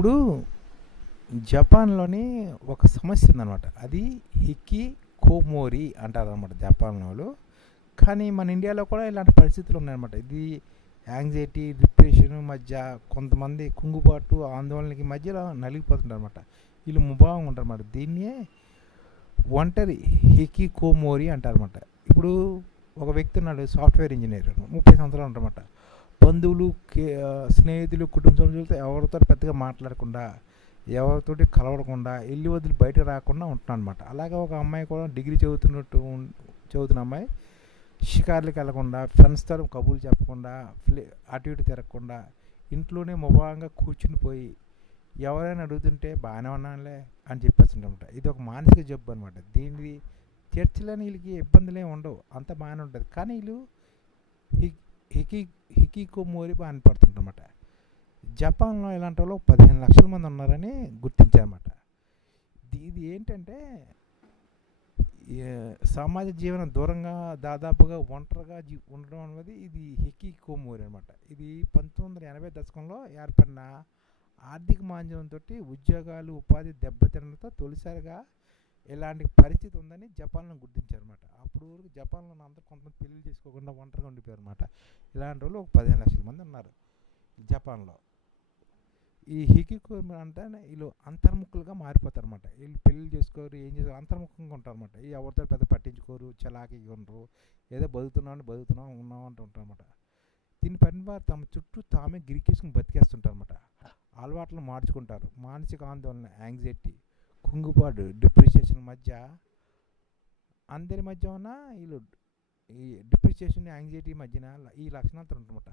ఇప్పుడు జపాన్లోని ఒక సమస్య ఉందన్నమాట. అది హికి కోమోరి అంటారనమాట జపాన్ వాళ్ళు. కానీ మన ఇండియాలో కూడా ఇలాంటి పరిస్థితులు ఉన్నాయన్నమాట. ఇది యాంగ్జైటీ, డిప్రెషన్ మధ్య కొంతమంది కుంగుబాటు, ఆందోళనకి మధ్యలో నలిగిపోతుంటారు అనమాట. వీళ్ళు ముభావంగా ఉంటారన్నమాట. దీన్నే ఒంటరి హికి కోమోరి అంటారన్నమాట. ఇప్పుడు ఒక వ్యక్తి ఉన్నాడు, సాఫ్ట్వేర్ ఇంజనీర్, 30 సంవత్సరాలు ఉంటారన్నమాట. బంధువులు, స్నేహితులు, కుటుంబ సభ్యులతో ఎవరితో పెద్దగా మాట్లాడకుండా, ఎవరితోటి కలవడకుండా, ఇల్లు వదిలి బయటకు రాకుండా ఉంటున్నాను అనమాట. అలాగే ఒక అమ్మాయి కూడా డిగ్రీ చదువుతున్న అమ్మాయి షికార్లకు వెళ్ళకుండా, ఫ్రెండ్స్తో కబుర్లు చెప్పకుండా, అటు ఇటు తిరగకుండా ఇంట్లోనే ముభావంగా కూర్చుని పోయి ఎవరైనా అడుగుతుంటే బాగానే ఉన్నానులే అని చెప్పేస్తుంటారన్నమాట. ఇది ఒక మానసిక జబ్బు అనమాట. దీన్ని చర్చలని వీళ్ళకి ఇబ్బందులే ఉండవు, అంత బాగానే ఉంటుంది. కానీ వీళ్ళు హికికోమోరి బాగా పడుతుంటారన్నమాట. జపాన్లో ఇలాంటి వాళ్ళు 15 లక్షల మంది ఉన్నారని గుర్తించారన్నమాట. ఇది ఏంటంటే సామాజిక జీవనం దూరంగా దాదాపుగా ఒంటరిగా ఉండడం అనేది ఇది హికికోమోరి అనమాట. ఇది 1980 దశకంలో ఏర్పడిన ఆర్థిక మాంద్యంతో ఉద్యోగాలు, ఉపాధి దెబ్బతినడంతో తొలిసారిగా ఇలాంటి పరిస్థితి ఉందని జపాన్లో గుర్తించారన్నమాట. అప్పుడు వరకు జపాన్లో అందరూ కొంతమంది పెళ్లి చేసుకోకుండా ఒంటరిగా ఉండిపోయారు అనమాట. ఇలాంటి వాళ్ళు ఒక 15 లక్షల మంది ఉన్నారు జపాన్లో. ఈ హికికోమోరి అంటే వీళ్ళు అంతర్ముఖులుగా మారిపోతారు అనమాట. వీళ్ళు పెళ్లి చేసుకోరు, ఏం చేస్తారు, అంతర్ముఖంగా ఉంటారు అనమాట. ఎవరితో పెద్ద పట్టించుకోరు, చలాకీగా ఉండరు, ఏదో బతుకుతున్నాం ఉన్నాం అంటూ ఉంటారు అనమాట. దీని పని తమ చుట్టూ తామే గిరికేసుకుని బతికేస్తుంటారు అనమాట. అలవాట్లు మార్చుకుంటారు. మానసిక ఆందోళన, యాంగ్జైటీ, కుంగుబాటు, డిప్రెషన్ మధ్య అందరి మధ్య ఉన్న వీళ్ళు ఈ డిప్రెషన్, యాంగ్జైటీ మధ్యన ఈ లక్షణాలతో ఉంటుందన్నమాట.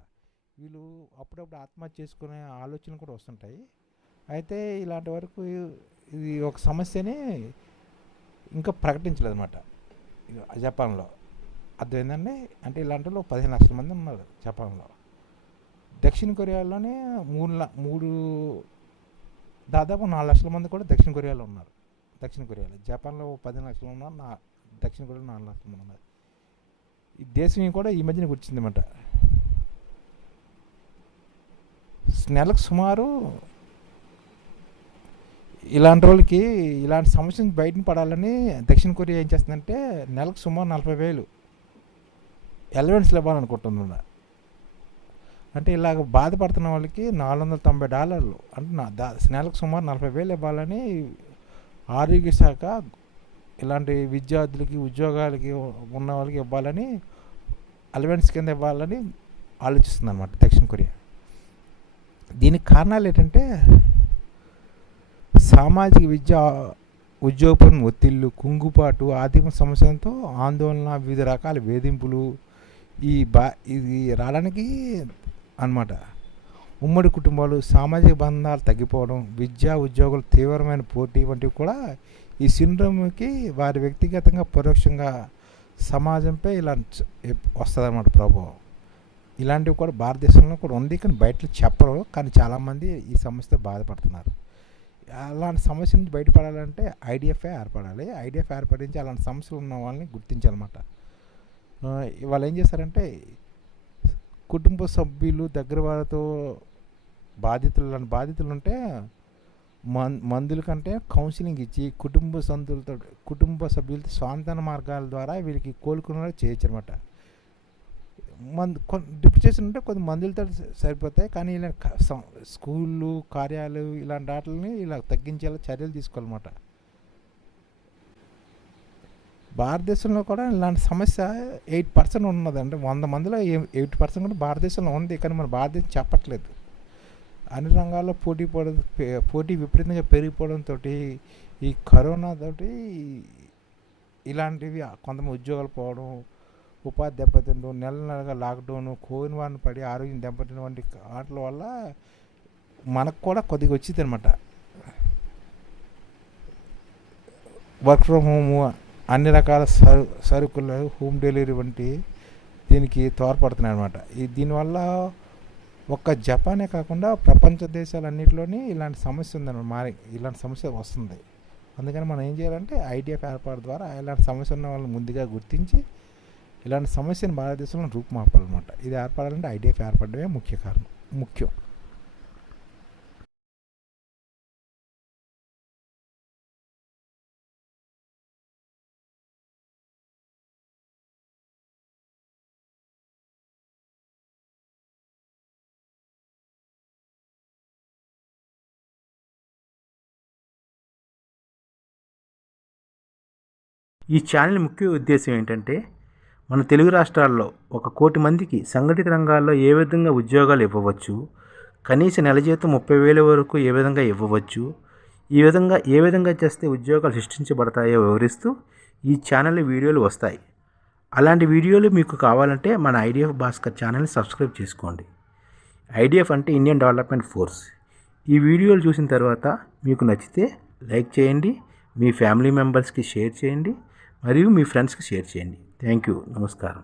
వీళ్ళు అప్పుడప్పుడు ఆత్మహత్య చేసుకునే ఆలోచనలు కూడా వస్తుంటాయి. అయితే ఇలాంటి వరకు ఇది ఒక సమస్యని ఇంకా ప్రకటించలేదన్నమాట జపాన్లో. అర్థమైందండి. అంటే ఇలాంటి వాళ్ళు 15 లక్షల మంది ఉన్నారు జపాన్లో. దక్షిణ కొరియాలోనే దాదాపు 4 లక్షల మంది కూడా దక్షిణ కొరియాలో ఉన్నారు. జపాన్లో 15 లక్షలు ఉన్నారు, దక్షిణ కొరియాలో 4 లక్షల మంది ఉన్నారు. ఈ దేశం కూడా ఈ మధ్యన వచ్చిందన్నమాట. నెలకు సుమారు ఇలాంటి వాళ్ళకి ఇలాంటి సమస్య నుంచి బయటని పడాలని దక్షిణ కొరియా ఏం చేస్తుందంటే నెలకు సుమారు 40,000 అలవెన్స్లు ఇవ్వాలనుకుంటుంది. అంటే ఇలాగ బాధపడుతున్న వాళ్ళకి $490 అంటే నెలకు సుమారు 40,000 ఇవ్వాలని ఆరోగ్య శాఖ ఇలాంటి విద్యార్థులకి, ఉద్యోగాలకి ఉన్న వాళ్ళకి ఇవ్వాలని, అలవెన్స్ కింద ఇవ్వాలని ఆలోచిస్తుంది అన్నమాట దక్షిణ కొరియా. దీనికి కారణాలు ఏంటంటే సామాజిక ఉద్యోగపరమైన ఒత్తిళ్ళు, కుంగుబాటు, ఆర్థిక సమస్యలతో ఆందోళన, వివిధ రకాల వేధింపులు ఇది రావడానికి అన్నమాట. ఉమ్మడి కుటుంబాలు, సామాజిక బంధాలు తగ్గిపోవడం, విద్యా ఉద్యోగుల తీవ్రమైన పోటీ వంటివి కూడా ఈ సిండ్రోమ్కి వారి వ్యక్తిగతంగా పరోక్షంగా సమాజంపై ఇలా వస్తుందన్నమాట ప్రభావం. ఇలాంటివి కూడా భారతదేశంలో కూడా ఉంది, కానీ బయటలో చెప్పరు. కానీ చాలామంది ఈ సమస్యతో బాధపడుతున్నారు. అలాంటి సమస్య నుంచి బయటపడాలంటే ఐడిఎఫ్ఐ ఏర్పడాలి. ఐడిఎఫ్ ఏర్పడించి అలాంటి సమస్యలు ఉన్న వాళ్ళని గుర్తించాలన్నమాట. వాళ్ళు ఏం చేస్తారంటే కుటుంబ సభ్యులు, దగ్గర వారితో బాధితులు ఉంటే మందుల కంటే కౌన్సిలింగ్ ఇచ్చి కుటుంబ సభ్యులతో స్వాంతన మార్గాల ద్వారా వీళ్ళకి కోలుకునేలా చేయొచ్చు అనమాట. డిప్రెషన్ ఉంటే కొన్ని మందులతో సరిపోతాయి, కానీ ఇలా స్కూళ్ళు, కార్యాలయాలు ఇలాంటి వాటిని ఇలా తగ్గించేలా చర్యలు తీసుకోవాలన్నమాట. భారతదేశంలో కూడా ఇలాంటి సమస్య 8% ఉన్నదంటే 100 మందిలో 8% కూడా భారతదేశంలో ఉంది, కానీ మన భారతదేశం చెప్పట్లేదు. అన్ని రంగాల్లో పోటీ విపరీతంగా పెరిగిపోవడంతో ఈ కరోనా తోటి ఇలాంటివి కొంతమంది ఉద్యోగాలు పోవడం, ఉపాధి దెబ్బతింటూ, నెలగా లాక్డౌన్, కోవిడ్ వారిని పడి ఆరోగ్యం దెబ్బతిన వంటి వాటి వల్ల మనకు కూడా కొద్దిగా వచ్చింది అనమాట. వర్క్ ఫ్రమ్ హోమ్, అన్ని రకాల సరుకులు, హోమ్ డెలివరీ వంటి దీనికి తోడ్పడుతున్నాయి అనమాట. దీనివల్ల ఒక్క జపానే కాకుండా ప్రపంచ దేశాలన్నింటిలోని ఇలాంటి సమస్య ఉందన్నమాట. ఇలాంటి సమస్య వస్తుంది. అందుకని మనం ఏం చేయాలంటే ఐడిఎఫ్ ఏర్పాటు ద్వారా ఇలాంటి సమస్య ఉన్న వాళ్ళని ముందుగా గుర్తించి ఇలాంటి సమస్యను భారతదేశంలో రూపుమాపాలన్నమాట. ఇది ఏర్పడాలంటే ఐడిఎఫ్ ఏర్పడమే ముఖ్యం. ఈ ఛానల్ ముఖ్య ఉద్దేశం ఏంటంటే మన తెలుగు రాష్ట్రాల్లో 1 కోటి మందికి సంఘటిత రంగాల్లో ఏ విధంగా ఉద్యోగాలు ఇవ్వవచ్చు, కనీస నెల జీతం 30,000 వరకు ఏ విధంగా ఇవ్వవచ్చు, ఏ విధంగా చేస్తే ఉద్యోగాలు సృష్టించబడతాయో వివరిస్తూ ఈ ఛానల్లో వీడియోలు వస్తాయి. అలాంటి వీడియోలు మీకు కావాలంటే మన ఐడిఎఫ్ భాస్కర్ ఛానల్ని సబ్స్క్రైబ్ చేసుకోండి. ఐడిఎఫ్ అంటే ఇండియన్ డెవలప్మెంట్ ఫోర్స్. ఈ వీడియోలు చూసిన తర్వాత మీకు నచ్చితే లైక్ చేయండి, మీ ఫ్యామిలీ మెంబర్స్కి షేర్ చేయండి మరియు మీ ఫ్రెండ్స్కి షేర్ చేయండి. Thank you. నమస్కారం.